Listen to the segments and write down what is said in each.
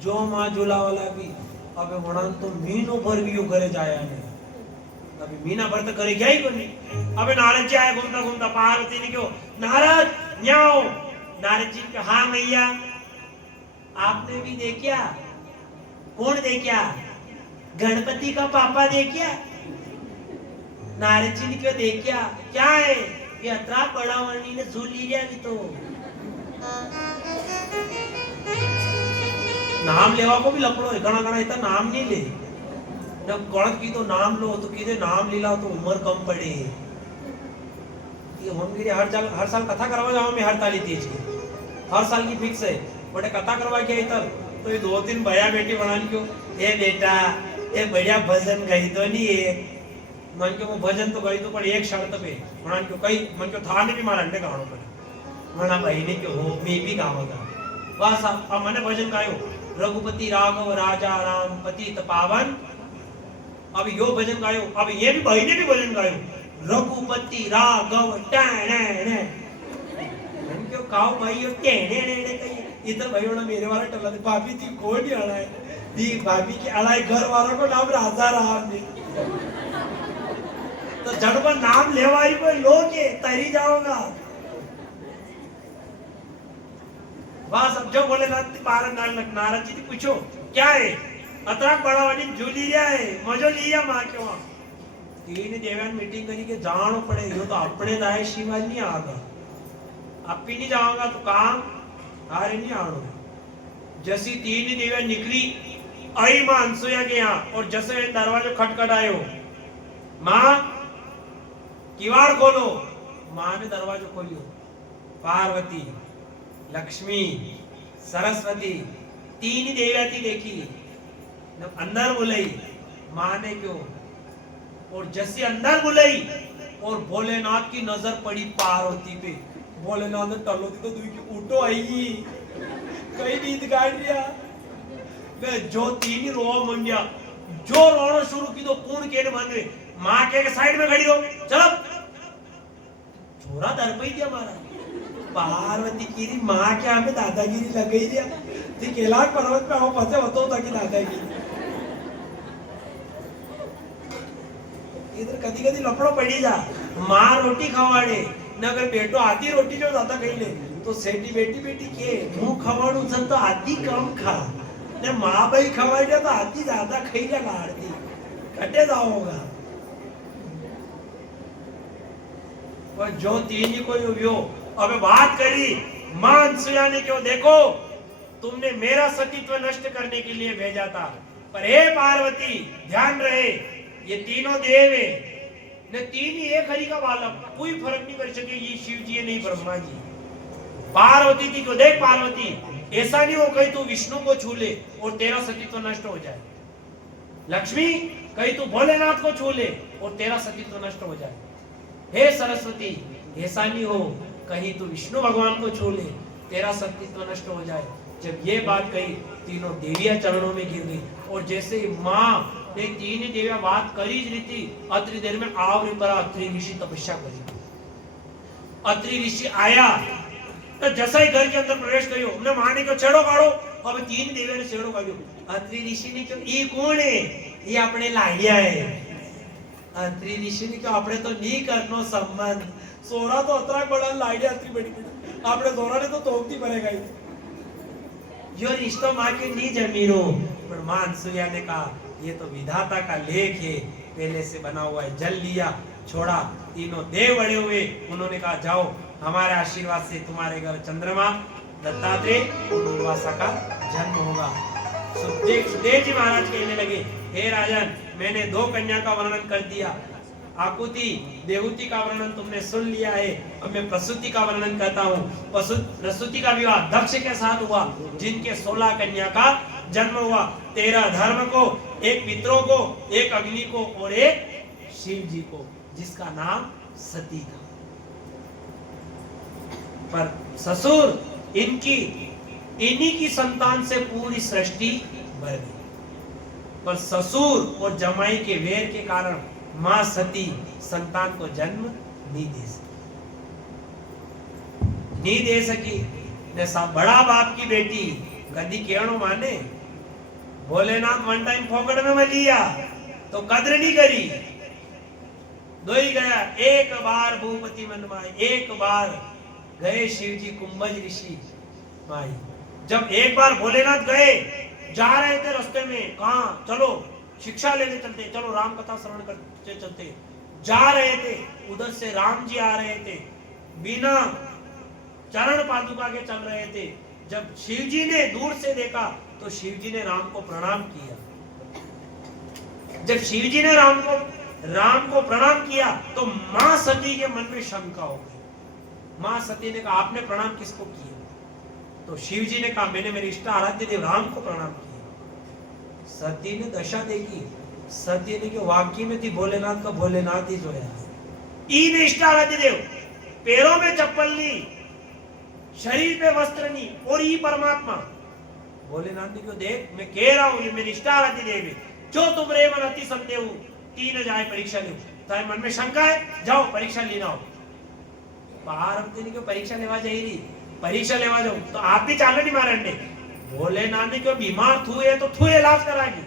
जो माँ झूलावा लगी अबे वणन तो मीनो भर भी घरे जाया नहीं अभी मीना भर तो करे क्या ही कोनी अबे नारद जी आए घूमता घूमता पार्वती ने क्यों नारद न्याओ नारद जी के हाँ मैया आपने भी देखा कौन देखा गणपति का पापा देखा नारद जी ने क्यों देखा क्या है ये अतरा बड़ा वर्णी ने झूल लिया भी तो नाम लेवा को भी लपड़ो है घना घना इतना नाम नहीं ले जब गणत की तो नाम लो तो कीधे नाम लीला तो उम्र कम पड़े ये हम गिरे हर साल कथा करवा जाओ मैं हर ताली तीज की हर साल की फिक्स है बड़े कथा करवा के इधर तो ये 2-3 भैया बेटी बनाने क्यों ए बेटा ये बढ़िया भजन गई तो नहीं है मन के वो भजन तो गई तो पर एक शर्त पे बनाने क्यों कई मन को था नहीं भी मारा अंडे गाड़ो पर मना भाई ने क्यों हो मैं भी गावगा बस अब मैंने भजन गायो रघुपति राघव राजा राम पतित पावन अब यो भजन गायो अब ये भी भाई ने भी भजन गायो रघुपति राघव टैने क्यों काओ भाई यो टैने ने कही इधर भाइयों ने मेरे वाला टल्ला दे भाभी थी कौन ही अड़ा है दी भाभी की अड़ाई घर वालों को नाम राजा राम ने तो जड़ पर नाम लेवाई को लोगे तरी जाओगा बस अब जो बोले नारद जी पूछो क्या है अतरा बड़ा वाली झूली लिया है मजो लिया माँ के वहां तीन देवान मीटिंग करी के जानो पड़े यो तो अपने दाए शिवाजी नहीं आगा अब भी नहीं जाऊंगा तो काम हारे नहीं आनो जैसी तीन देवान निकली आई माँ अनसुया के यहाँ और जैसे दरवाजे खटखटायो माँ किवाड़ खोलो माँ ने दरवाजा खोलियो पार्वती लक्ष्मी सरस्वती तीन देवियां थी देखी अंदर बुलाई माँ ने क्यों और जैसे अंदर बुलाई और भोलेनाथ की नजर पड़ी पार्वती पे भोलेनाथ ने टलो थी तो दुई की उठो आएगी कई नींद गाड़ दिया वे जो तीन रोवा मंडिया जो रोना शुरू की तो पूर्ण के मान गए माँ के साइड में खड़ी हो चलो छोरा दर पे ही दिया मारा पार्वती की माँ के हमें दादागिरी लग गई दिया थी कैलाश पर्वत पे आओ फंसे होता था कि दादागिरी इधर कदी कदी लपड़ो पड़ी जा माँ रोटी खवाड़े न अगर बेटो आधी रोटी जो ज्यादा खाई ले तो सेठी बेटी बेटी के मुंह खवाड़ू सन तो आधी कम खा ने माँ भाई खवाड़े तो आधी ज्यादा खाई जा लाड़ती कटे जाओगा पर जो तीन ही कोई उबियो अबे बात करी मां अनसुया ने क्यों देखो तुमने मेरा सतीत्व नष्ट करने के लिए भेजा था पर हे पार्वती ध्यान रहे ये तीनों देव है ने तीन ही एक हरि का बालक कोई फर्क नहीं कर सके ये शिव जी है नहीं ब्रह्मा जी पार्वती थी को देख पार्वती ऐसा नहीं हो कहीं तू विष्णु को छू ले और तेरा सतीत्व नष्ट हो जाए लक्ष्मी कहीं तू भोलेनाथ को छू ले और तेरा सतीत्व नष्ट हो जाए हे सरस्वती ऐसा नहीं हो कहीं तू विष्णु भगवान को छू ले तेरा सतीत्व नष्ट हो जाए जब ये बात कही तीनों देवियां चरणों में गिर गई और जैसे माँ ने तीन देवियां बात करी ज थी अत्रि देर में आवरी पर अत्रि ऋषि तपस्या करी अत्रि ऋषि आया तो जैसा ही घर के अंदर प्रवेश करियो हमने माने को छेड़ो काढ़ो अब तीन देवियों ने छेड़ो काढ़ो अत्रि ऋषि ने क्यों ये कौन है ये अपने लाड़िया है अत्रि ऋषि ने क्यों अपने तो नहीं करनो संबंध सोरा तो अतरा बड़ा लाड़िया अत्रि बड़ी अपने सोरा ने तो तोकती पड़ेगा यो रिश्ता माँ की नहीं जमीरो पर मां अनसुया ने कहा ये तो विधाता का लेख है पहले से बना हुआ है जल लिया छोड़ा तीनों देव बड़े हुए उन्होंने कहा जाओ हमारे आशीर्वाद से तुम्हारे घर चंद्रमा दत्तात्रेय और दुर्वासा का जन्म होगा सुखदेव जी महाराज कहने लगे, हे राजन, मैंने 2 कन्या का वर्णन कर दिया। आकुति देवहूति का वर्णन तुमने सुन लिया है। अब मैं प्रसूति का वर्णन करता हूँ। प्रसूति का विवाह दक्ष के साथ हुआ, जिनके 16 कन्या का जन्म हुआ। 13 धर्म को, 1 पितरों को, 1 अग्नि को और 1 शिव जी को, जिसका नाम सती था। पर ससुर इन्हीं की संतान से पूरी सृष्टि भर गई। पर ससुर और जमाई के वेर के कारण मां सती संतान को जन्म नहीं दे सकी। बड़ा बाप की बेटी कदी केणो माने, भोलेनाथ वन टाइम फोकट में लिया तो कद्र नहीं करी। दोई गया एक बार भूपति मन माई, एक बार गए शिव जी कुंभज ऋषि माई। जब एक बार भोलेनाथ गए, जा रहे थे रास्ते में, कहा चलो शिक्षा लेने चलते, चलो राम कथा श्रवण करते चलते, जा रहे थे। उधर से राम जी आ रहे थे, बिना चरण पादुका के चल रहे थे। जब शिव जी ने दूर से देखा तो शिव जी ने राम को प्रणाम किया। जब शिव जी ने राम को प्रणाम किया तो मां सती के मन में शंका हो गई। मां सती ने कहा, आपने प्रणाम किसको किया? तो शिव जी ने कहा, मैंने मेरे इष्ट आराध्य देव राम को प्रणाम किया। सती ने दशा देखी। सती ने के वाक्य में थी भोलेनाथ का भोलेनाथ ही जो है। इन इष्ट आराध्य देव, पैरों में चप्पल नहीं, शरीर पे वस्त्र नहीं, और ये परमात्मा। भोलेनाथ ने क्यों, देख मैं कह रहा हूं ये मेरे इष्ट आराध्य देव है, जो तुम रे मन अति संदेह 3 जाए परीक्षा ले। तारे मन में शंका है, जाओ परीक्षा लेना हो। पार्वती ने क्यों परीक्षा लेवा जाएगी, परीक्षा लेवा जाओ तो आप भी चालो नहीं मारे अंडे। भोलेनाथ ने क्यों, बीमार थुए तो थुए इलाज कराएगी।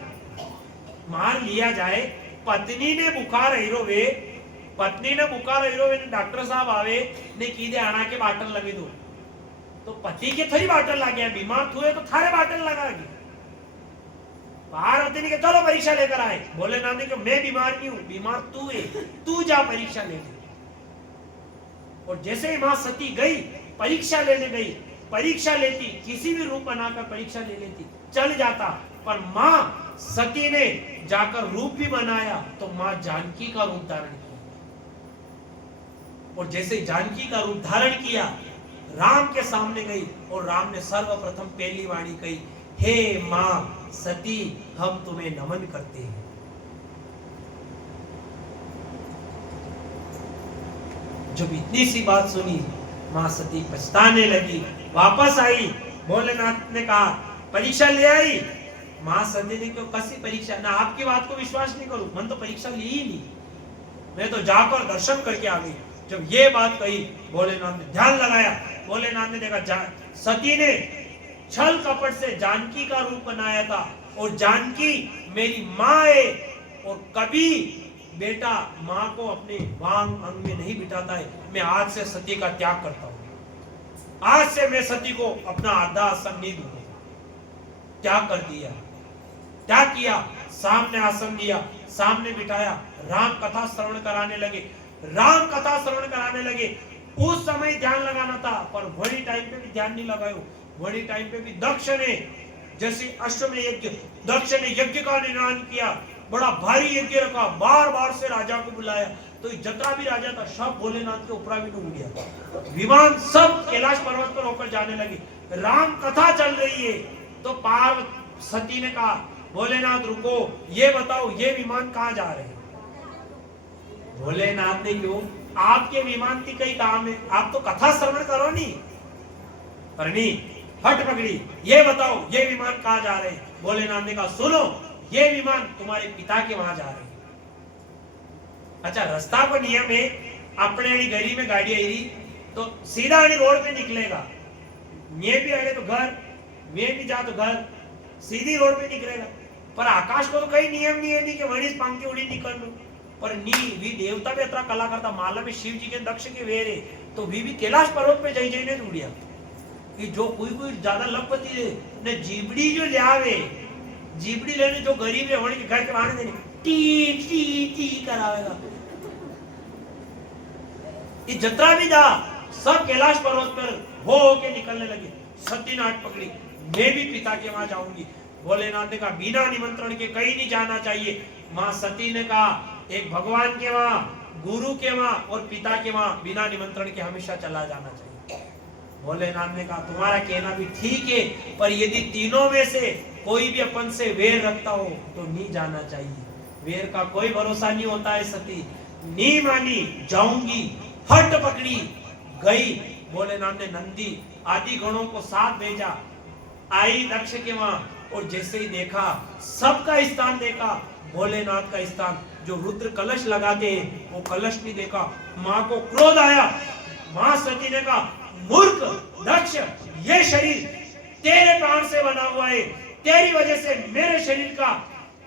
मार लिया जाए, पत्नी ने बुखार हीरोवे, डॉक्टर साहब आवे ने कीधे आना के बाटल लगे दो, तो पति के थोड़ी बाटल लग गया, बीमार थुए तो थारे बाटल लगाएगी। पार्वती ने कहा चलो परीक्षा लेकर आए। भोलेनाथ ने कहा मैं बीमार नहीं हूं, बीमार तू है, तू जा परीक्षा ले। और जैसे ही मां सती गई परीक्षा लेने गई, परीक्षा लेती, किसी भी रूप बनाकर परीक्षा ले लेती, चल जाता। पर मां सती ने जाकर रूप भी बनाया तो मां जानकी का रूप धारण किया। और जैसे जानकी का रूप धारण किया, राम के सामने गई और राम ने सर्वप्रथम पहली वाणी कही, हे मां सती, हम तुम्हें नमन करते हैं। जब इतनी सी बात सुनी, मां सती पछताने लगी, वापस आई। भोलेनाथ ने कहा परीक्षा ले आई। मां सती ने क्यों, कसी परीक्षा ना, आपकी बात को विश्वास नहीं करूं, मन तो परीक्षा ली ही नहीं, मैं तो जाकर दर्शन करके आ गई। जब ये बात कही, भोलेनाथ ने ध्यान लगाया। भोलेनाथ ने देखा सती ने छल कपट से जानकी का रूप बनाया था, और जानकी मेरी माँ है, और कभी बेटा माँ को अपने वांग अंग में नहीं बिठाता है। मैं आज से सती का त्याग करता हूं, आज से मैं सती को अपना आधा आसन नहीं दूंगा। त्याग कर दिया, त्याग किया, सामने आसन दिया, सामने बिठाया, राम कथा श्रवण कराने लगे। राम कथा श्रवण कराने लगे। उस समय ध्यान लगाना था, पर वही टाइम पे भी ध्यान नहीं लगायो। वही टाइम पे भी दक्ष ने, जैसे अश्वमेध यज्ञ, दक्ष ने यज्ञ का निर्माण किया, बड़ा भारी यज्ञ रखा, बार बार से राजा को बुलाया। तो जितना भी राजा था सब भोलेनाथ के ऊपर भी डूब गया। विमान सब कैलाश पर्वत पर होकर जाने लगे। राम कथा चल रही है तो पार्वती सती ने कहा, भोलेनाथ रुको, ये बताओ ये विमान कहाँ जा रहे हैं? भोलेनाथ ने क्यों, आपके विमान की कई काम है, आप तो कथा श्रवण करो नहीं। पर नहीं, फट पकड़ी, ये बताओ ये विमान कहाँ जा रहे हैं? भोलेनाथ ने कहा सुनो, ये विमान तुम्हारे पिता के वहां जा रहे हैं। अच्छा, रास्ता पर नियम है, अपने गली में गाड़ी आई रही तो सीधा रोड पे निकलेगा। ये भी आए तो घर, मैं भी जा तो घर, सीधी रोड पे निकलेगा। पर आकाश को तो कई नियम नहीं है, नहीं कि वणी पांकी उड़ी निकल लो। पर नी वी देवता भी अतरा कला करता, माला में शिव जी के दक्ष के वेर है, तो वी भी कैलाश पर्वत पे जई जई ने उड़िया। कि जो कोई ज्यादा लखपति है ने जीबड़ी जो ले आवे, जीबड़ी लेने जो गरीब है वणी के घर के बाहर देने टी टी टी करावेगा। ये जतरा भी जा सब कैलाश पर्वत पर हो के निकलने लगे। सती ने हाथ पकड़ी, मैं भी पिता के वहां जाऊंगी। भोलेनाथ ने कहा बिना निमंत्रण के कहीं नहीं जाना चाहिए। माँ सती ने कहा एक भगवान के वहां, गुरु के वहां और पिता के वहां बिना निमंत्रण के हमेशा चला जाना चाहिए। भोलेनाथ ने कहा तुम्हारा कहना भी ठीक है, पर यदि तीनों में से कोई भी अपन से वेर रखता हो तो नहीं जाना चाहिए। वेर का कोई भरोसा नहीं होता है। सती नहीं मानी, जाऊंगी, हट पकड़ी, गई। भोलेनाथ ने नंदी आदि गणों को साथ भेजा, आई दक्ष के वहां, और जैसे ही देखा सबका स्थान देखा, भोलेनाथ का स्थान जो रुद्र कलश लगाते हैं वो कलश नहीं देखा। माँ को क्रोध आया। माँ सती ने कहा मूर्ख दक्ष, ये शरीर तेरे प्राण से बना हुआ है, तेरी वजह से मेरे शरीर का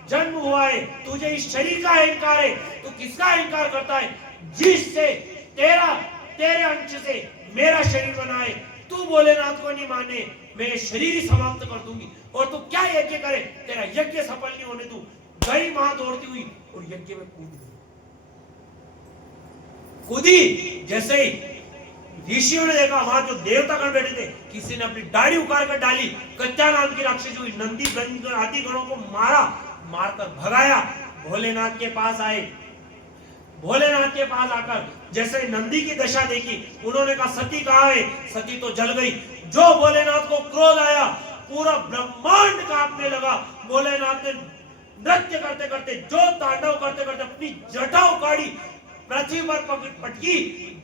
जन्म हुआ है, तुझे इस शरीर का अहंकार है, तू किसका अहंकार करता है जिससे तेरे अंश से मेरा शरीर बना है। तू भोलेनाथ को नहीं माने, मैं शरीर ही समाप्त कर दूंगी, और तू क्या यज्ञ करे, तेरा यज्ञ सफल नहीं होने दूं। गई मां दौड़ती हुई और यज्ञ में कूदी। जैसे ही ऋषियों ने देखा वहां जो देवतागण बैठे थे, किसी ने अपनी दाढ़ी उखाड़ कर डाली, कत्या नाम की राक्षसी हुई, नंदी आदि गणों को मारकर भगाया। भोलेनाथ के पास आए। भोलेनाथ के पास आकर जैसे नंदी की दशा देखी, उन्होंने कहा सती कहाँ है? सती तो जल गई। जो भोलेनाथ को क्रोध आया, पूरा ब्रह्मांड कांपने लगा। भोलेनाथ ने नृत्य करते करते, जो तांडव करते करते अपनी जटा उखाड़ी, पृथ्वी पर पटकी,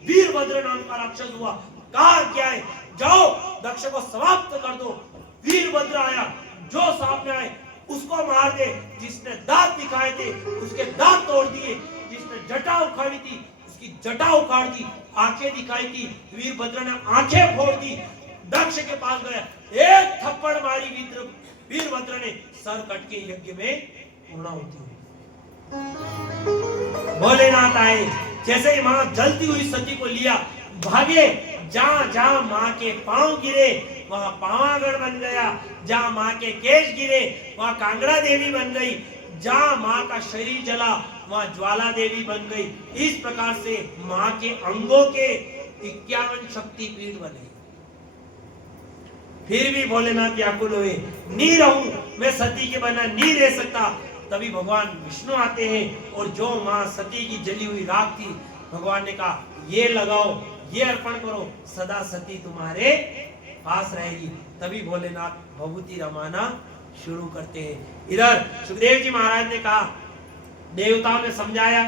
वीरभद्र नाम का राक्षस हुआ। कहा क्या है, जाओ दक्ष को समाप्त कर दो। वीरभद्र आया, जो सामने आए उसको मार दे। जिसने दांत दिखाए थे उसके दांत तोड़ दिए, जिसने जटा उखाड़ी थी उसकी जटा उखाड़ दी, आंखें दिखाई थी वीरभद्र ने आंखें फोड़ दी। दक्ष के पास गया, एक थप्पड़ मारी वीरभद्र ने, सर कट के यज्ञ में पूर्णाहुति हुई। भोलेनाथ आए, जैसे ही मां जलती हुई सती को लिया, भागे। जहां जहां मां के पांव गिरे वहां पावागढ़ बन गया, जहां मां के केश गिरे वहां कांगड़ा देवी बन गई, जहां मां का शरीर जला वहां ज्वाला देवी बन गई। इस प्रकार से मां के अंगों के 51 शक्ति पीठ बने। फिर भी भोलेनाथ व्याकुल हुए, नहीं रहूं मैं सती के बिना नहीं रह सकता। तभी भगवान विष्णु आते हैं, और जो मां सती की जली हुई राख थी, भगवान ने कहा ये लगाओ, ये अर्पण करो, सदा सती तुम्हारे पास रहेगी। तभी भोलेनाथ भभूति रमाना शुरू करते हैं। इधर सुखदेव जी महाराज ने कहा, देवताओं ने समझाया,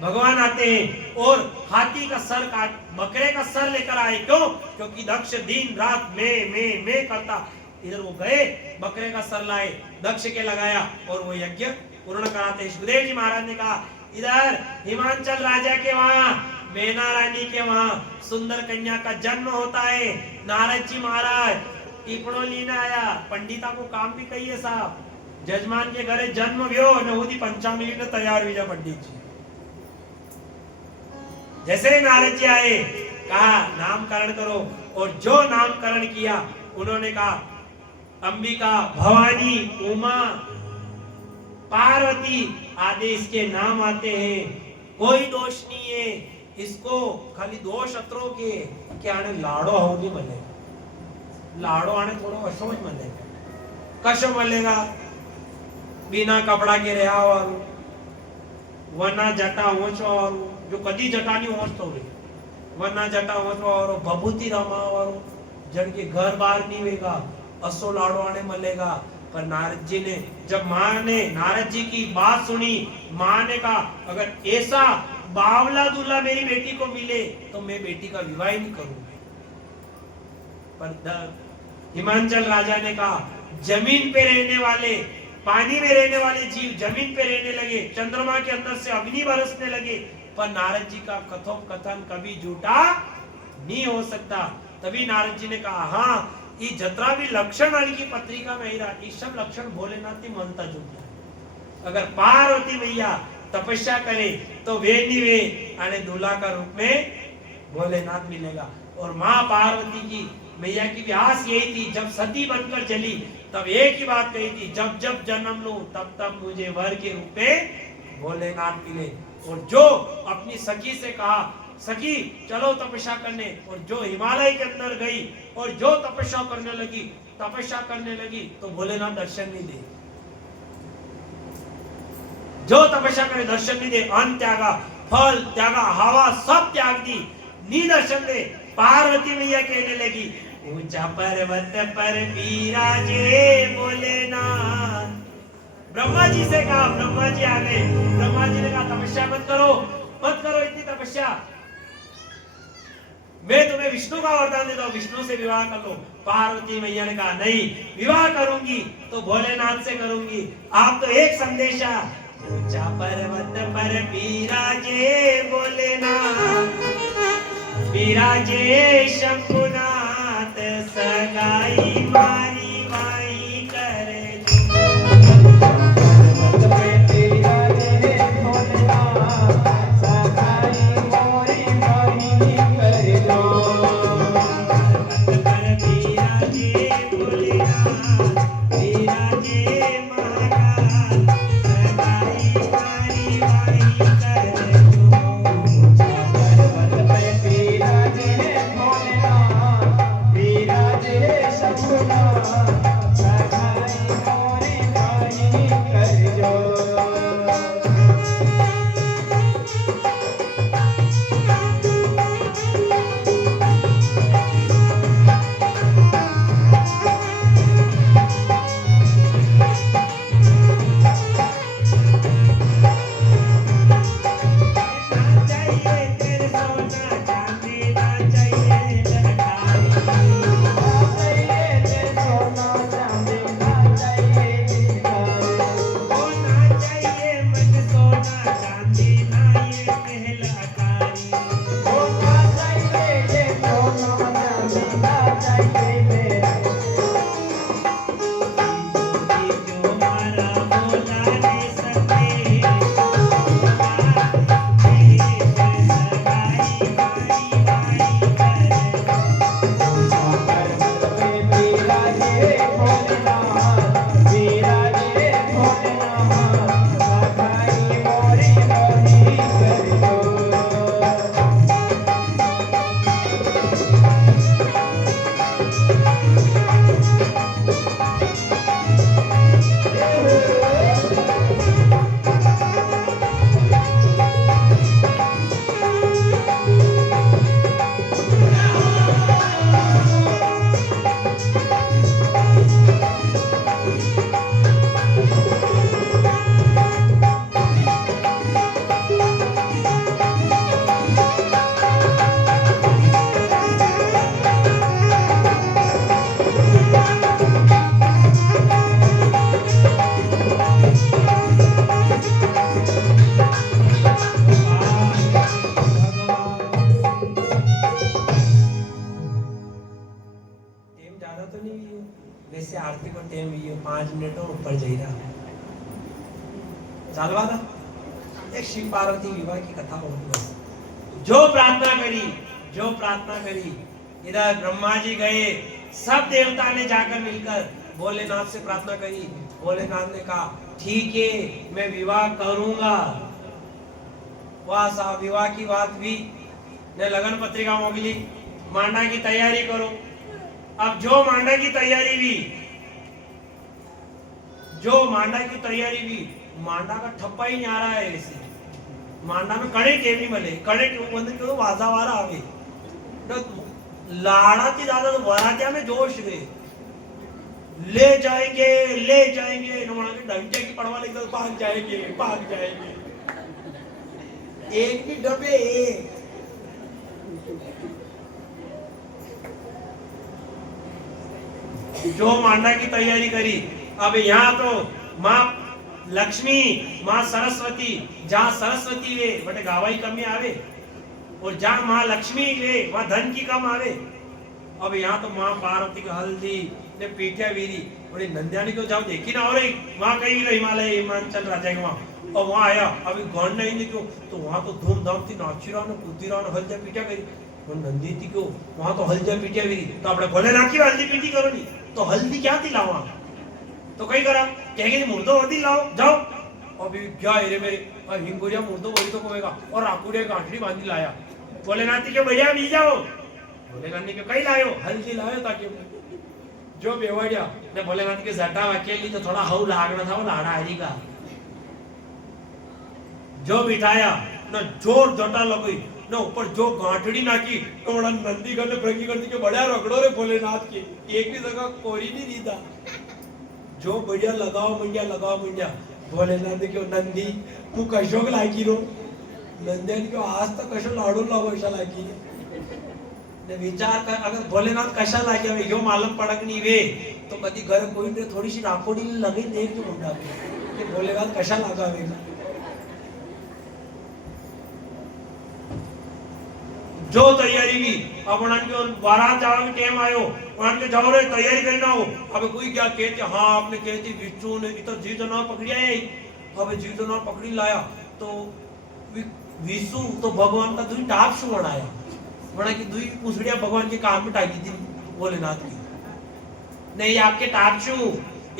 भगवान आते हैं और हाथी का सर काट, बकरे का सर लेकर आए। क्यों? क्योंकि दक्ष दिन रात मैं करता। इधर वो गए, बकरे का सर लाए, दक्ष के लगाया और वो यज्ञ पूर्ण कराते। सुखदेव जी महाराज ने कहा, इधर हिमाचल राजा के वहां, मैना रानी के वहां सुंदर कन्या का जन्म होता है। नारद जी महाराज टिपणो लीने आया, पंडिता को काम भी कहिए साहब, जजमान के घरे जन्म व्यो नहुदी पंचांगली ने तैयार हुई जा पंडित जी। जैसे नारद जी आए, कहा नामकरण करो, और जो नामकरण किया उन्होंने कहा अंबिका, भवानी, उमा, पार्वती आदि इसके नाम आते हैं। कोई दोष नहीं है इसको, खाली दोष अत्रो के क्या आने लाड़ो हो नहीं मलेगा, लाड़ो आने थोड़ो अशोज मलेगा। कशो मलेगा? बिना कपड़ा के रहा और वना जटा होचो, और जो कदी जटा नहीं होचतो रे, वना जटा होचो और भभूति रमा, और जन के घर बाहर नहीं वेगा, असो लाड़ो आने मलेगा। पर नारद जी ने, जब मां ने नारद जी की बात सुनी, मां ने कहा अगर ऐसा बावला दूल्हा मेरी बेटी को मिले तो मैं बेटी का विवाह नहीं करूंगी। पर हिमाचल राजा ने कहा जमीन पे रहने वाले, पानी में रहने वाले जीव जमीन पे रहने लगे, चंद्रमा के अंदर से अग्नि बरसने लगे, पर नारद जी का कथन कभी झूठा नहीं हो सकता। तभी नारद जी ने कहा हाँ, ये जतरा भी लक्षण आने की पत्रिका में रहा, ये सब लक्षण भोलेनाथ की मनता जुड़ता है। अगर पार्वती मैया तपस्या करे तो वे निवे आने दूल्हा का रूप में भोलेनाथ मिलेगा। और माँ पार्वती की मैया की भी आस यही थी, जब सती बनकर चली तब एक ही बात कही थी, जब जब जन्म लूं तब तब मुझे वर के रूप में भोलेनाथ मिले। और जो अपनी सखी से कहा सखी चलो तपस्या करने। और जो हिमालय के अंदर गई और जो तपस्या करने लगी तो भोलेनाथ दर्शन नहीं दे। जो तपस्या करे दर्शन नहीं दे, अन्न त्यागा, फल त्यागा, हवा सब त्याग दी, नी दर्शन दे। पार्वती मैया कहने लगी ऊंचा पर्वत पर विराजे भोलेनाथ। ब्रह्मा जी से कहा, ब्रह्मा जी आ गए। ब्रह्मा जी ने कहा तपस्या मत करो इतनी तपस्या, मैं तुम्हें विष्णु का वरदान देता हूं, विष्णु से विवाह कर लो। पार्वती मैया ने कहा नहीं, विवाह करूंगी तो भोलेनाथ से करूंगी। आप तो एक संदेशा, ऊंचा पर्वत पर विराजे भोलेनाथ, विराजे शंभुनाथ, सगाई मारी माई करे वैसे आरती को टाइम भी 5 मिनट और ऊपर जा रहा चालवा था। एक शिव पार्वती विवाह की कथा हो, जो प्रार्थना करी इधर ब्रह्मा जी गए, सब देवता ने जाकर मिलकर भोलेनाथ से प्रार्थना करी। भोलेनाथ ने कहा ठीक है मैं विवाह करूंगा। वह साहब विवाह की बात भी ने लगन पत्रिका मोकली, मांडा की तैयारी करो। अब जो मांडा की तैयारी भी मांडा का ठप्पा ही नहीं आ रहा है। ऐसे मांडा में कड़े टेम नहीं मिले, कड़े क्यों वाजा वारा आवे तो लाड़ा की ज्यादा तो वरात्या में जोश गए, ले जाएंगे डंडे की पड़वा लेकर भाग जाएंगे। एक भी डबे एक जो मांडा की तैयारी करी। अब यहाँ तो माँ लक्ष्मी, माँ सरस्वती, जहाँ सरस्वती वे बटे गावाई कमी आवे और जहाँ माँ लक्ष्मी वे वहाँ धन की कम आवे। अब यहाँ तो माँ पार्वती की हल्दी ने पीठिया वीरी बड़ी नंदियानी को जाओ देखी ना, और वहाँ कहीं भी हिमालय हिमाचल राजा के वहाँ, और वहाँ आया अभी गौन नहीं क्यों तो वहाँ तो धूमधाम थी, नाची रहा कूदी रहा, हल्दिया पीठिया करी। नंदी थी क्यों वहाँ तो हल्दिया पीठिया वीरी, तो अपने भोलेनाथ की हल्दी पीठी करो नहीं तो हल्दी क्या थी लावा, तो कहीं करा कहेंगे मुर्दो हल्दी लाओ जाओ। अभी क्या है रे मेरे हिंगोरिया मुर्दो बोली तो कहेगा और राकुड़िया गांठड़ी बांधी लाया। भोलेनाथ जी के बढ़िया बी जाओ। भोलेनाथ ने कहीं लायो, हल्दी लायो ताकि जो बेवड़िया ने भोलेनाथ के जटा अकेली तो थोड़ा हऊ लागना था, वो लाड़ा हरी का जो बिठाया ना जोर जटा लगई ना ऊपर जो गांठड़ी नाकी तो बड़ा नंदी कर भ्रंगी कर दी के बढ़िया रगड़ो रे भोलेनाथ के, एक भी जगह कोरी नहीं दीदा, जो बढ़िया लगाओ मंडिया भोलेनाथ के नंदी तू कशोक लागी रो, नंद्यान क्यों आज तक कशो लाडू लागो अशा लागी ने विचार कर, अगर भोलेनाथ कशा लागे हमें यो मालूम पड़क नहीं वे तो कभी घर कोई ने थोड़ी सी राकोड़ी लगी देख जो मुंडा के भोलेनाथ कशा लागा वेगा। जो तैयारी भी अब उनके बारात जाने का टाइम आयो, उनके जाओ रे तैयारी करना हो। अब कोई क्या कहते, हाँ आपने कहती बिच्छू ने इधर जीव जनावर पकड़ी आए, अब जीव जनावर पकड़ी लाया तो विशु तो भगवान का दुई टाप शू बनाया, बना की दुई पूछड़िया भगवान के कान में टाकी थी भोलेनाथ की, नहीं आपके टाप शू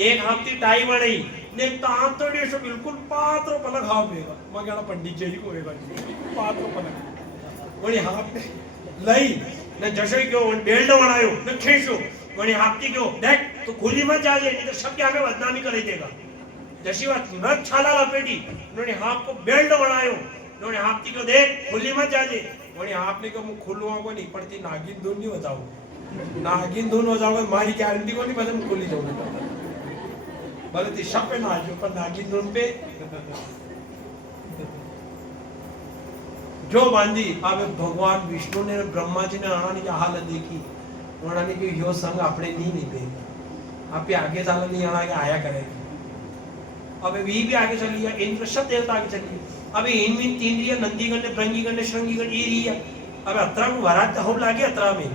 एक हफ्ते टाई बनाई ने तांत तो डेसो बिल्कुल पात्रो पलक हाव बेगा, मैं कहना पंडित जी को बेगा पात्रो पलक वणी हाथ लई ने जशोई क्यों बेल्ट बनायो ने खींचो वणी हाथी क्यों देख तो खुली मत जाजे नहीं तो सबके आगे बदनामी कर देगा। जशी बात न छाला लपेटी उन्होंने हाथ को बेल्ट बनायो, उन्होंने हाथी को देख खुली मत जाजे वणी आपने को मुंह खुलवा को नहीं पड़ती, नागिन धुन नहीं बताओ, नागिन धुन हो जाओगे मारी गारंटी को नहीं पता मैं खुली जाऊंगा भले ती सब पे ना जो पर नागिन धुन पे जो बांधी। अब भगवान विष्णु ने ब्रह्मा जी ने आना की हालत देखी, उन्होंने कि यो संग अपने नहीं निभेगा, आप आगे साल नहीं आना के आया करेगा। अब वी भी आगे चली है, इंद्र सब देवता आगे चली है, अब इनमें तीन रिया नंदी गण भृंगी गण श्रृंगी गण ये रिया, अब अतरा को वरात हो लागे अतरा में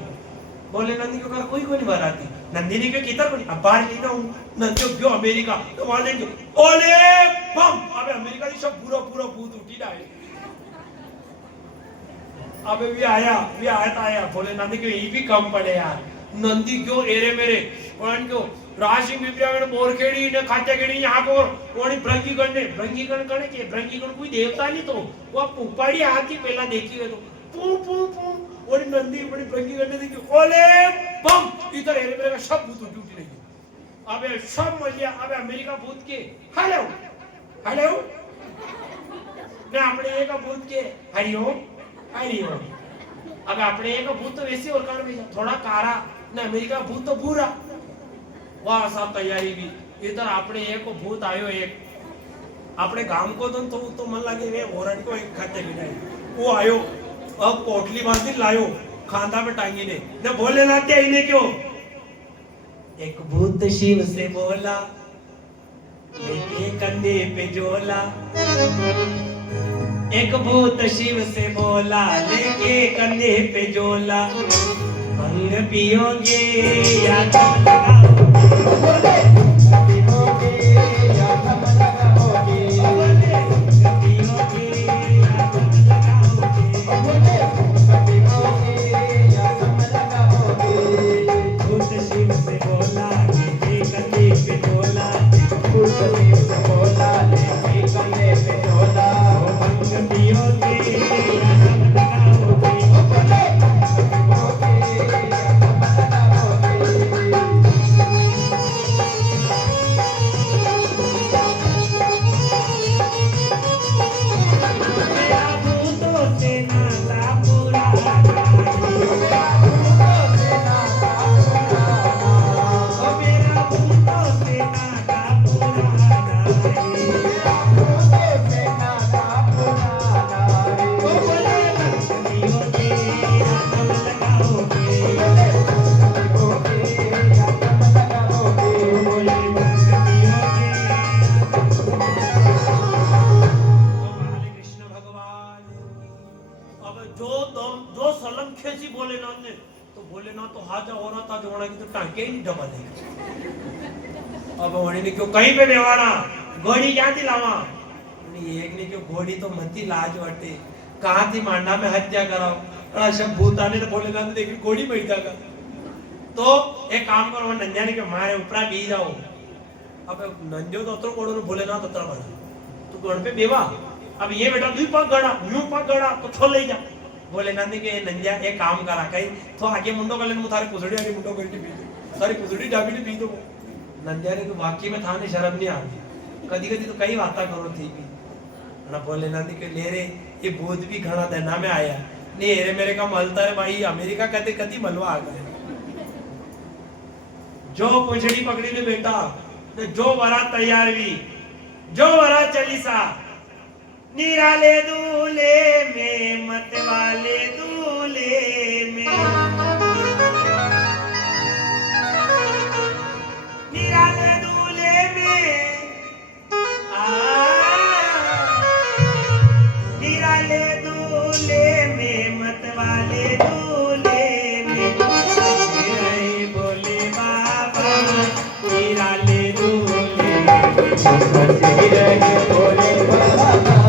बोले नंदी को कर कोई नहीं वराती, नंदिनी के कितर को अब बाहर लेना हूं नंदियो क्यों अमेरिका तो वहां देंगे ओले बम, अब अमेरिका की सब पूरा पूरा भूत उठी ना है। अब भी आया था आया भोलेनाथ क्यों ये भी कम पड़े यार, नंदी क्यों एरे मेरे वन क्यों राशि विप्रागण बोरखेड़ी ने खात्याखेड़ी यहाँ को वणी भृंगीगण करने के भृंगीगण कोई देवता नहीं तो वो पुपाड़ी हाथी पहला देखी है तो पू पू पू वणी नंदी बड़ी भृंगीगण ने देखी ओले बम इधर एरे मेरे का सब भूत उठी नहीं, अबे सब मजा अबे अमेरिका भूत के हेलो हेलो ने अपने एक भूत के हरिओम हरिओम, अब अपने एक भूत तो वैसे और कारण में थोड़ा कारा ने अमेरिका भूत तो पूरा वाह सब तैयारी भी इधर अपने एक भूत आयो, एक अपने गांव को तो मन लगे वे ओरड को एक खाते बिठाई वो आयो, अब पोटली बांधी लायो खांदा में टांगी ने भोलेनाथ के इन्हें क्यों एक भूत शिव से बोला लेके कंधे पे झोला, एक भूत शिव से बोला लेके कंधे पे झोला, भंग पियोगे या दम लगाओगे, पियोगे या दम लगाओगे, पियोगे या दम लगाओगे, पियोगे या दम लगाओगे। भूत शिव से बोला लेके कंधे पे झोला, भूत शिव से बोला लेके कंधे पे झोला, भंग पियोगे या दम लगाओगे, क्यों कहीं पे बेवाना घोड़ी क्या थी लावा एक ने क्यों घोड़ी तो मती लाज वटे कहां थी मांडा में हत्या कराओ अड़ा सब भूताने ने भोलेनाथ ने देखी घोड़ी बैठ जाएगा तो एक काम करो नंदिया ने के मारे ऊपरा बी जाओ, अब नंदियो तो अतरो कोड़ो भोलेनाथ अतरा बड़ा तो गण पे बेवा, अब ये बेटा दुई पग गड़ा न्यू पग गड़ा तो छोड़ ले जा बोले नंदी के नंदिया एक काम करा कहीं तो आगे मुंडो कर ले मुझे थारे पुसड़ी आगे मुंडो करके पी दो सारी पुसड़ी डाबी ने पी दो नंदिया ने तो वाकई में थाने शर्म नहीं आती कदी कदी तो कई बातें करो थी भी ना बोले नंदी के ले रे ये भूत भी घना देना में आया नहीं रे मेरे का मलता है भाई अमेरिका कदे कदी मलवा आ गए जो पुछड़ी पकड़ी ने बेटा जो बारात तैयार हुई जो बारात चली सा निराले दूल्हे में मत वाले दूल्हे में निराले दूल्हे में निराले दूल्हे में मत वाले दूल्हे में बोले बाबा निराले दूल्हे में बोले बाबा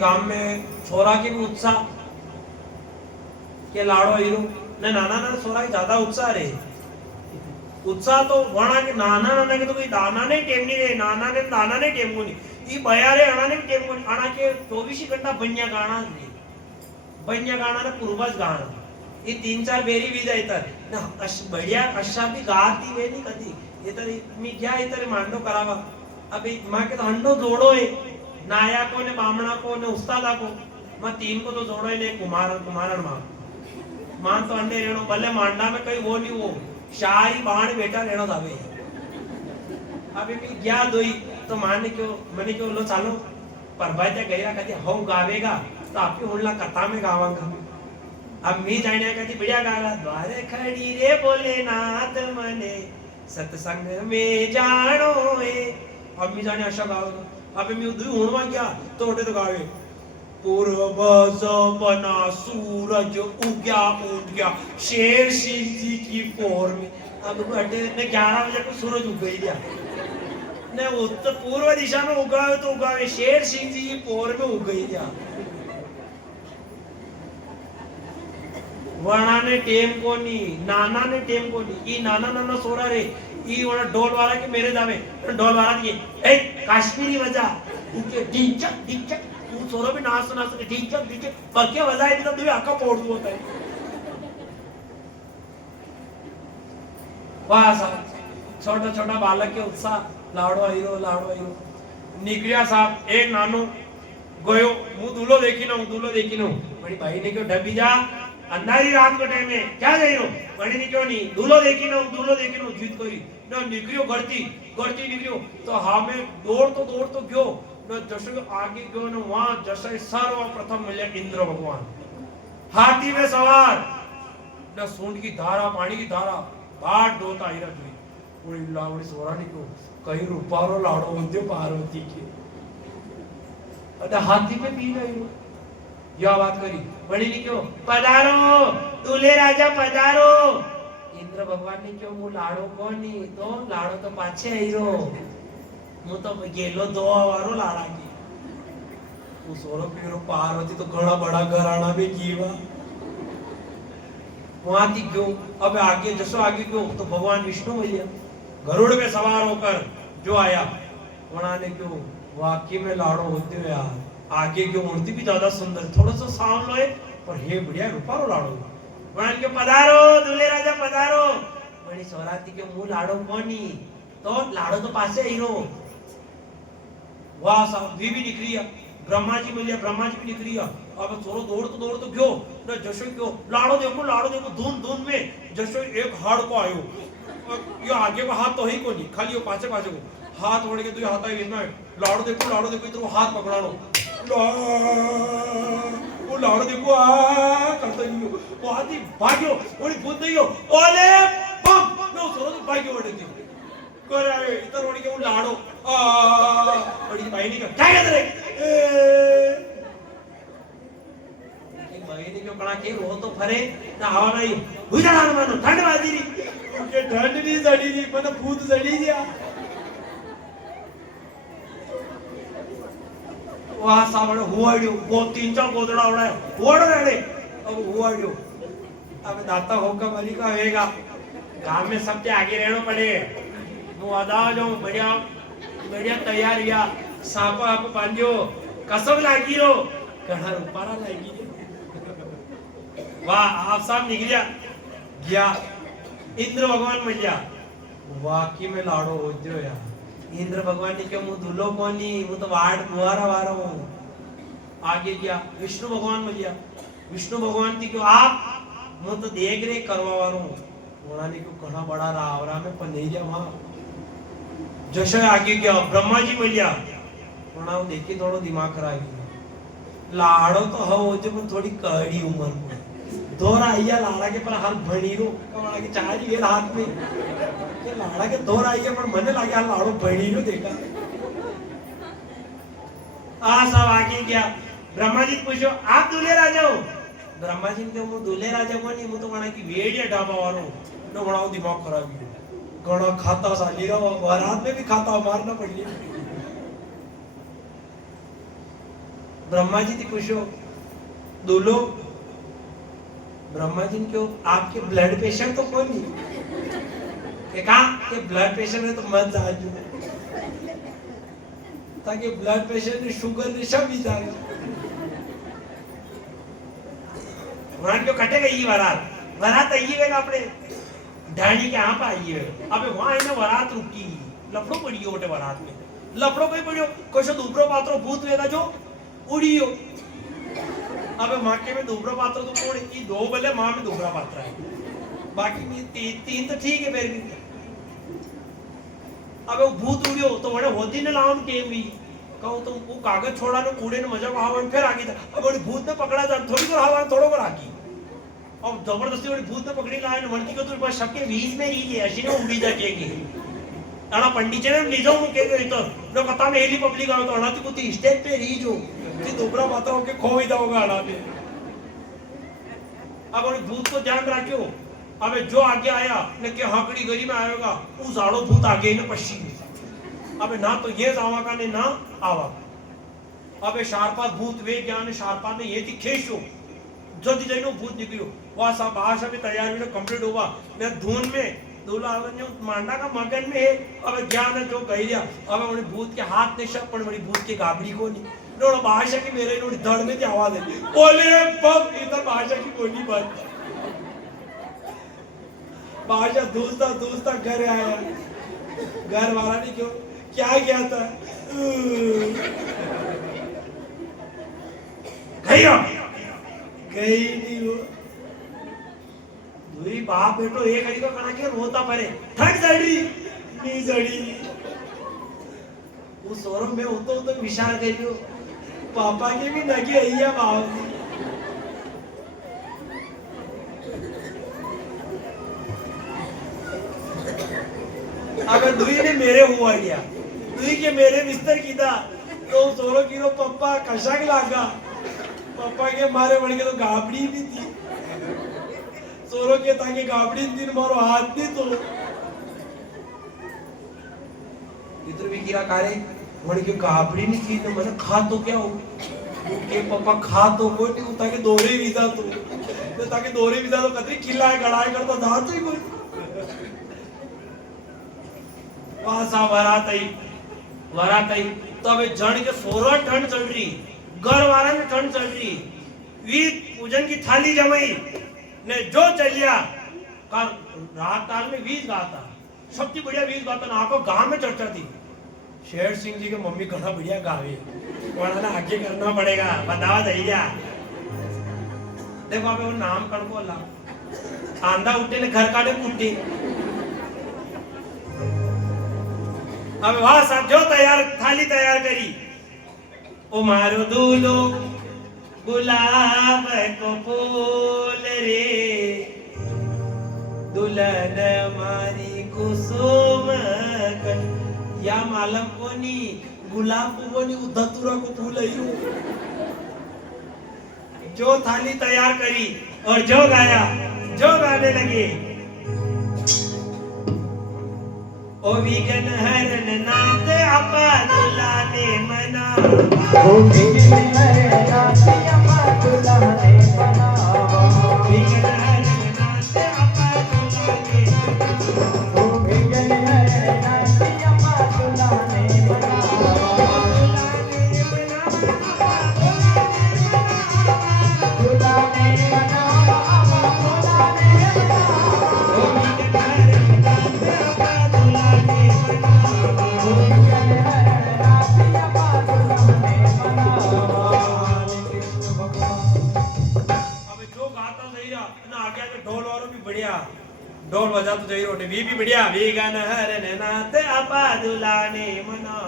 गांव में छोरा की भी उत्साह के लाड़ो हीरो ने नाना नाना छोरा की ज्यादा उत्साह रे उत्साह तो वणा के नाना नाना के तो कोई दाना नहीं टेम नहीं रे नाना ने दाना नहीं टेम को नहीं ई बयारे अणा ने टेम को अणा के 24 घंटा बन्या गाना रे बन्या गाना ने पूर्वज गाना ये 3-4 बेरी भी जायतात ना बढ़िया अशा भी गाती वे नहीं कधी ये तर मी क्या ये तर मांडो करावा अबे मां के तो हंडो जोड़ो है नाया को ने बामणा को ने उस्तादा को मैं 3 को तो जोड़ो ने कुमारण मां तो अंडे रेणो भले मांडा में कई वो नहीं वो शाही बाण बेटा रेणो धावे अबे मी गया दोई तो माने क्यों मने क्यों लो चालो पर भाई ते गया कदी हम गावेगा तो आपकी हुल्ला कथा में गावांगा अब मी जाने कदी बढ़िया गाला द्वारे खड़ी रे भोलेनाथ मने सत्संग में जानो है अब मी जाने अशा गाव अबे मी उधर हुणवा गया तो उठे तो गावे पूर्व बना सूरज उग्या उठ गया शेर सिंह जी की पोर में अब बटे ने 11 बजे को सूरज उग गया ने उत्तर पूर्व दिशा में उगावे तो उगावे शेर सिंह जी की पोर में उग गया वणा ने टेम को नी नाना ने टेम को नी ई नाना नाना सोरा रे ई वणा ढोल वाला के मेरे दावे ढोल वाला के ए काश्मीरी बजा उनके डिचक डिचक तू सोरा भी नाच नाच के डिचक डिचक पक्के बजाए तो तुम्हें आका पोड़ दो होता है वाह साहब, छोटा छोटा बालक के उत्साह, लाडो आईरो निकलिया साहब। एक नानो गयो, હું દૂલો દેખી નો મારી ભાઈ ને ક્યો ડબી जा, अंधारी रात के टाइम में क्या जाई रो मणी ने क्यों नहीं दूलो देखी नो जीत करी न निकलियो गड़ती निकलियो तो हामे दौड़ तो गयो न जशो आगे गयो न वहां जशे सर्वप्रथम मिले इंद्र भगवान हाथी में सवार न सूंड की धारा पानी की धारा बाट दोता आईरा जुई पूरी लावड़ी सोरानी को कहीं रूपारो लाड़ो उद्यो पार्वती के अरे हाथी में पी गई या बात करी बड़ी ने क्यों पधारो दूल्हे राजा पधारो इंद्र भगवान ने क्यों मु लाड़ो कोनी तो लाड़ो तो पाछे आईरो मु तो गेलो दो वारो लाड़ा की तू सोरो पीरो पार्वती तो घणा बड़ा घराना में जीवा वहां थी क्यों अब आगे जसो आगे क्यों तो भगवान विष्णु भैया गरुड़ में सवार होकर जो आया वहां ने क्यों वाकई में लाड़ो होते हो यार आगे की मूर्ति भी ज्यादा सुंदर थोड़ा सा सांवलो है पर हे बढ़िया रूपारो लाड़ो वहां के पधारो दूल्हे राजा पधारो बड़ी सोराती के मुंह लाड़ो कोनी तो लाड़ो तो पासे हीरो वाह साहब भी निकलिया ब्रह्मा जी मिलिया ब्रह्मा जी भी निकलिया अब चोरो दौड़ तो गयो न जशो क्यों लाड़ो देखो धून में जशो एक हाड़ को आयो यो आगे को हाथ तो ही को नहीं खाली यो पाछे को हाथ ओढ़ के दो हाथ आई में लाड़ो देखो इधर हाथ पकड़ा लो वो लाड़ो देखो करता नहीं वो आदि भाग्यो ओड़ी भूत नहीं हो ओले बम नो सोरो तो भाग्यो ओड़े थी करे इधर ओड़ी के वो लाड़ो ओड़ी भाई ने क्या कहते रे ये भाई ने क्यों कड़ा के रो तो फरे ना हवा नहीं बुझा ना मानो ठंड बाजी री के ठंड नहीं सड़ी थी मतलब भूत सड़ी दिया वहां सामने हुआड़ियो वो 3-4 गोदड़ा उड़ा है हुआड़ो रे अब हुआड़ियो अब दाता होगा मरी का होएगा गांव में सबके आगे रहना पड़े वो आदा जाऊं बढ़िया तैयार या सांप आप बांधियो कसम लागी रो कड़ा रुपारा लागी वाह आप साहब निकलिया गया इंद्र भगवान मिल गया वाकई में लाड़ो हो जो यार इंद्र भगवान ने क्यों मुंह दुलो कोनी मुंह तो वाड़ बुआरा वारा हूं आगे गया विष्णु भगवान मिल गया विष्णु भगवान थी क्यों आप मुंह तो देख रे करवा वारो उन्होंने क्यों घना बड़ा रावरा में पनेरिया वहां जशो आगे गया ब्रह्मा जी मिल गया उन्होंने देखी थोड़ा दिमाग खराब लाड़ो तो हो जो थोड़ी कड़ी उम्र को दोरा आइया लाड़ा के पर हाल भणीरो कमाड़ा के चारी वेल हाथ में के लाड़ा के दोरा आइया पर मने लागे हाल लाड़ो भणीरो देखा सब आगे गया ब्रह्मा जी पूछो आप दूल्हे राजा हो ब्रह्मा जी ने मु दूल्हे राजा को नहीं मु तो वणा की वेड़िया ढाबा वालो न वणाओ दिमाग खराब हो गणा खाता साली रा बारात में भी खाता मारना पड़ी ब्रह्मा जी थी पूछो दूल्हो ब्रह्मा जी क्यों आपके ब्लड प्रेशर तो कोई नहीं के ब्लड प्रेशर में तो मत जाजू ताकि ब्लड प्रेशर ने शुगर ने सब भी जाएगा वहां क्यों कटेगा ये वरात आई है अपने ढाणी के यहाँ पे आई है अबे वहां है ना वरात रुकी लफड़ो पड़ी ओटे वरात में लफड़ो कोई पड़ियो कुछ दूसरो पात्रो भूत वेगा जो उड़ियो अबे माके में दूसरा पात्र तो कोण की दो भले मां में दूसरा पात्र है बाकी में तीन तो ठीक है फिर भी अबे वो भूत उड़ियो तो बड़े होती ने लावन के भी कहूं तो वो कागज छोड़ा ने कूड़े ने मजा हवन फिर आगे था अब बड़ी भूत ने पकड़ा जा थोड़ी को हवन थोड़ो को राखी अब जबरदस्ती बड़ी भूत ने पकड़ी लाए ने वणती को तो बस सबके बीच में रही है ऐसी ने उड़ी जाकेगी ताना पंडित ने ले जाऊं के तो न पता में हेली पब्लिक आओ तो अनाती को स्टेज पे रही जो कि दूसरा पात्र होके खो ही जाओगा अड़ा पे अब उन भूत को ध्यान रखियो अबे जो आगे आया ने के हाकड़ी गली में आएगा उस झाड़ो भूत आगे ने पश्चिम अबे ना तो ये जावा का ने ना आवा अबे शारपा भूत वे ज्ञान शारपा ने ये दिखेशो जल्दी जइनो भूत निकलियो वा सब भाषा में तैयार में कंप्लीट हुआ ने धुन में दूल्हा जो मांडा का मगन में है अब ज्ञान जो कह दिया अब उन्हें भूत के हाथ ने शब पर बड़ी भूत की गाबड़ी को नहीं नोड़ा भाषा की मेरे नोड़ी धड़ में की आवाज है बोले बम इधर भाषा की बोली बंद बादशाह दूसरा दूसरा घर आया, घर वाला ने क्यों क्या किया था, गई नहीं वो। दुई बाप बेटो एक हरी को कना के रोता परे, ठंड जड़ी नी जड़ी। वो सौरभ में होतो तो विचार करियो पापा के भी नगी अय्या बाप। अगर दुई ने मेरे हुआ गया, दुई के मेरे बिस्तर की था तो सोरो की तो पप्पा कशक लागा, पप्पा के मारे बढ़ के तो गाबड़ी भी थी, सोरो के ताकि गाबड़ी दिन मारो हाथ नहीं तो इधर भी किया कारे बढ़ के गाबड़ी नहीं थी तो मैंने खा तो क्या हो के पप्पा खा तो कोई नहीं ताकि दोरे विदा तो ताकि दोरे विदा तो कतरी किला है गड़ाई करता था तो ही कोई पासा वरातई तो अबे जण के सोरो ठंड चल रही, घर वाला ने ठंड चल रही, वीर पूजन की थाली जमाई ने जो चलिया का रात ताल में वीज गाता, सबसे बढ़िया वीज गाता ना आपको गांव में चर्चा थी। शेर सिंह जी के मम्मी घना बढ़िया गावे, वरना आगे करना पड़ेगा, बतावा जाइए। देखो अबे वो नाम कर बोला, आंधा उठे ने घर काटे कुट्टी। अब वहां सब जो तैयार थाली तैयार करी, ओ मारो दूलो गुलाब को फूल रे, दुल्हन मारी कुसुम कली। या मालम कोनी गुलाब कोनी धतूरा को फूल आयु। जो थाली तैयार करी और जो गाया, जो गाने लगे, ओ विघ्न हरन नाथ अपा दुलाने मना, ओ विघ्न हरन नाथ अपा दुलाने मना, विघ्न हरन नाथ अपा दुलाने मना, ओ विघ्न हरन नाथ अपा दुलाने मना, दुलाने मना अपा दुलाने मना, ओ विघ्न हरन नाथ अपा दुलाने मना, ओ विघ्न हरन नाथ अपा दुलाने मना। अब जो गाता सही रहा ना, आगे आगे ढोल वालों भी बढ़िया ढोल बजा तो सही रोटे भी बढ़िया, विघ्न हरन नाथ अपा दुलाने मना।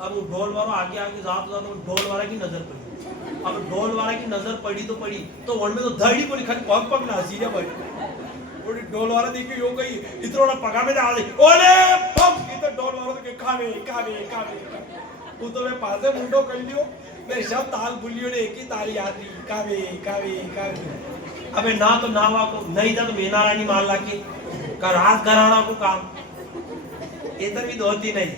अब वो ढोल वाला आगे आगे जाता जाता ढोल वाला की नजर पड़ी। अब ढोल वाला की नजर पड़ी तो वन में तो धड़ी पड़ी, खाली पग पग ना सीधा पड़ी। और ढोल वाला देखियो यो कही इतना बड़ा पगा में आ गई, ओले पग इधर ढोल वाला तो के कावे कावे कावे वो तो मैं पासे मुंडो कर लियो, मैं सब ताल भूलियो ने एक ही ताल याद रही, कावे कावे कावे। अबे ना तो नावा को नहीं था तो मेना रानी मार लाके का रात घराना को काम इधर भी दोती नहीं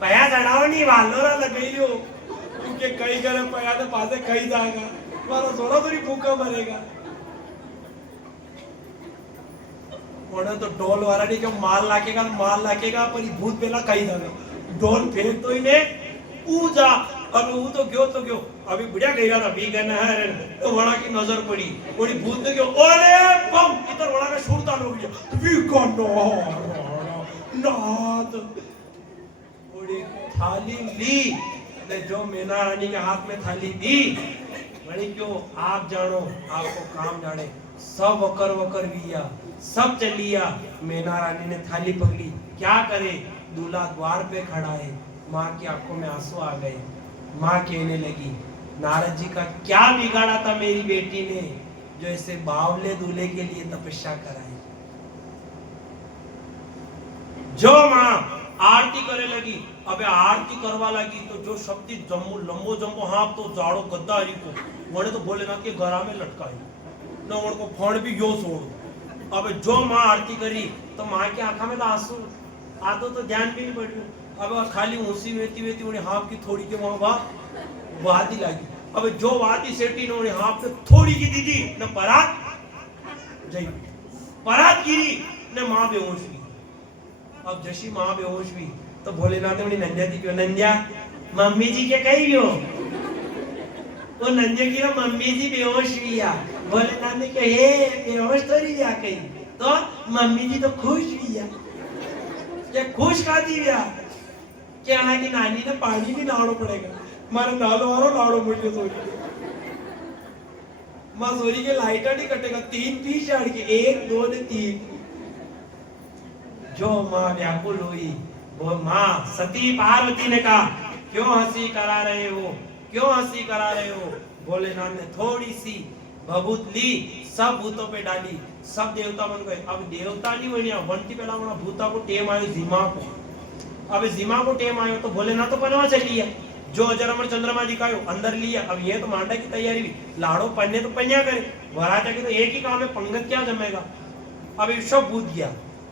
पया चढ़ाओ नहीं वालो रा लगइयो क्योंकि कई करे पया तो पासे कई जाएगा, मारा सोना तो नहीं भूखा मरेगा। ओने तो ढोल वाला नहीं क्यों मार लाकेगा पर ये भूत पेला कई जाएगा, ढोल फेंक तो इन्हें पूजा। अब वो तो क्यों अभी बढ़िया गई रहा विघ्न हरन तो वड़ा की नजर पड़ी, बड़ी भूत ने क्यों ओले बम इधर वड़ा का सुरता हो गया, विघ्न नाथ बड़ी थाली ली ने जो मेना रानी के हाथ में थाली दी, बड़ी क्यों आप जानो आपको काम जाने, सब वकर लिया, सब चलिया। मेना रानी ने थाली पकड़ी, क्या करे, दूल्हा द्वार पे खड़ा है, माँ की आंखों में आंसू आ गए। माँ कहने लगी, नारद जी का क्या बिगाड़ा था मेरी बेटी ने जो ऐसे बावले दूल्हे के लिए तपस्या कराई। जो माँ आरती करे लगी, अबे आरती करवा लगी तो जो शक्ति लंबो जम्बो हाथ तो जाड़ो गद्दारी को वने तो भोलेनाथ के गला में लटकाई न, उनको फण भी यो छोड़ो। अबे जो माँ आरती करी तो माँ की आंखा में तो आंसू आदो तो ध्यान भी नहीं पड़ू। अब खाली ऊंसी वेती उन्हें हाथ की थोड़ी के वहां वादी लगी। अब जो वादी सेठी ने उन्हें हाथ में थोड़ी की दीदी न परात गिरी न माँ बेहोश हुई। अब जैसी माँ बेहोश हुई तो भोलेनाथ ने उन्हें नंदिया दी क्यों, नंदिया मम्मी जी के कही हो वो नंदिया की ना मम्मी जी बेहोश हुई। भोलेनाथ ने कहे बेहोश तो नहीं जा कही तो मम्मी जी तो खुश हुई है क्या खुश खाती हुआ कहना कि नानी ने पानी भी नाड़ो पड़ेगा मारे नालो वारो लाड़ो मुझे सोरी मां सोरी के लाइटर नहीं कटेगा 3 पीस झाड़ के 1 2 ने 3 जो मां व्याकुल हुई वो मां सती पार्वती ने कहा क्यों हंसी करा रहे हो क्यों हंसी करा रहे हो भोलेनाथ ने थोड़ी सी भभूत ली सब भूतों पे डाली सब देवता बन गए अब देवता नहीं बनिया वंटी पेला वणा भूता को टेम आयो जीमा को अब जीमा को टेम आयो तो भोलेनाथ तो बनवा चली है जो अजरमर चंद्रमा दिखायो अंदर लिया अब ये तो मांडा की तैयारी भी लाड़ो पन्ने तो पन्या करे वराजा के तो एक ही काम है पंगत क्या जमेगा अब सब भूत गया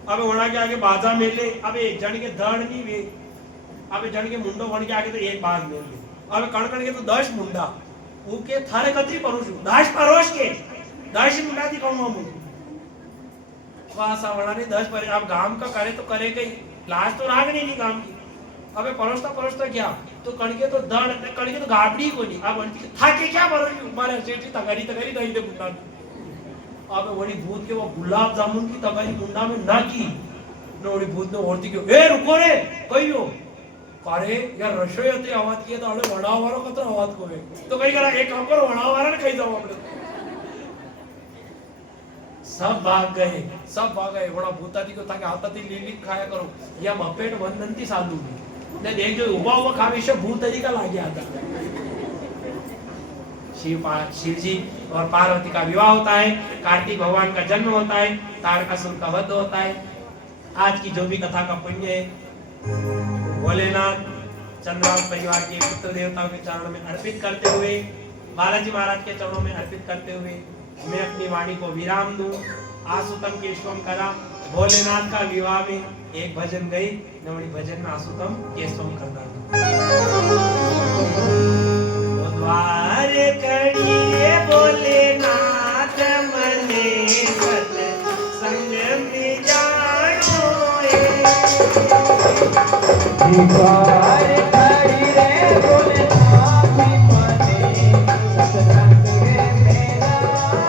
अब वणा के आगे बाजा मेले अब एक जन के धड़ नहीं वे अब जन के मुंडो वण के आगे तो एक बाज मेले अब कण के तो 10 मुंडा ऊके थारे कतरी परोश 10 परोश के 10 मुंडा दिखाऊंगा मुझे वासा वणा ने 10 पर अब गांव का करे तो करे गई लाज तो रागनी नहीं काम की अबे परोसता क्या तो कणके तो दड़ कणके तो गाबड़ी को नहीं अब अंती थाके क्या परोस मारे सेठी तगारी दही दे मुंडा अबे वणी भूत के वो गुलाब जामुन की तगारी मुंडा में ना की नोड़ी भूत ने ओरती क्यों ए रुको रे कहियो करे यार रसोई होती आवाज किए तो अरे वडावारो कतरा आवाज को है तो कहीं करा एक काम करो वडावारा ने कहीं जाओ अपने सब भाग गए वड़ा भूताती को ताकि हाथाती लीली खाया करो या मपेट वंदनती साधु ने देख जो उबा खावे से भूत तरीका लागे आता शिव जी और पार्वती का विवाह होता है कार्तिक भगवान का जन्म होता है तारकासुर का वध होता है आज की जो भी कथा का पुण्य है भोलेनाथ चंद्रावत परिवार के पुत्र देवताओं के चरणों में अर्पित करते हुए बालाजी महाराज के चरणों में अर्पित करते हुए मैं अपनी वाणी को विराम दूं आसुतम केशवम करा भोलेनाथ का विवाह में एक भजन गई नवड़ी भजन में आसुतम केशवम करना द्वार कड़िए भोलेनाथ मने सत संग में जानो द्वार खड़ी रे भोलेनाथ मने सत्संग में जानो